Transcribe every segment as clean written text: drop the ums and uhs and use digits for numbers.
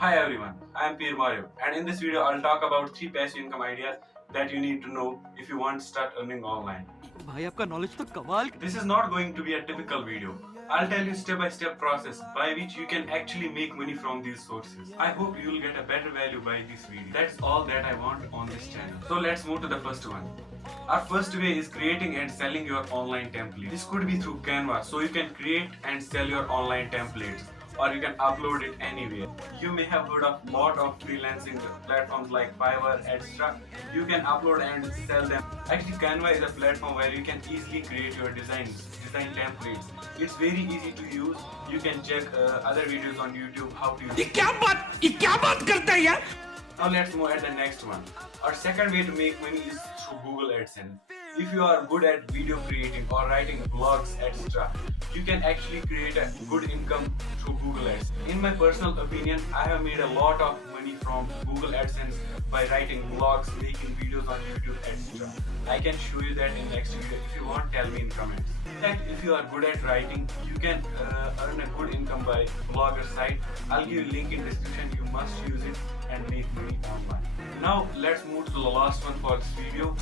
Hi everyone, I am Marib, and in this video I'll talk about 3 passive income ideas that you need to know if you want to start earning online. भाई आपका knowledge तो कमाल. This is not going to be a typical video. I'll tell you step by step process by which you can actually make money from these sources. I hope you will get a better value by this video. That's all that I want on this channel. So let's move to the first one. Our first way is creating and selling your online template. This could be through Canva, so you can create and sell your online templates, or you can upload it anywhere. You may have heard of lot of freelancing platforms like Fiverr, etc. You can upload and sell them. Actually, Canva is a platform where you can easily create your design templates. It's very easy to use. You can check other videos on YouTube how to use it. ये क्या बात करता है यार? Now let's move at the next one. Our second way to make money is through Google AdSense. If you are good at video creating or writing blogs, etc., you can actually create a good income through Google Ads. In my personal opinion, I have made a lot of money from Google AdSense by writing blogs, making videos on YouTube, etc. I can show you that in next video. If you want, tell me in comments. In fact, if you are good at writing, you can earn a good income by blogger site. I'll give you link in description. You must use it and make money online. Now let's move to the last one for this video.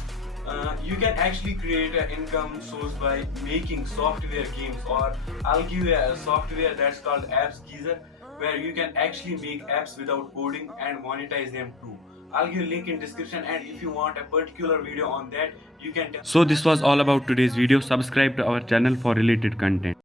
You can actually create an income source by making software games, or I'll give you a software that's called AppsGeezer, where you can actually make apps without coding and monetize them too. I'll give you a link in description, and if you want a particular video on that, you can. So this was all about today's video. Subscribe to our channel for related content.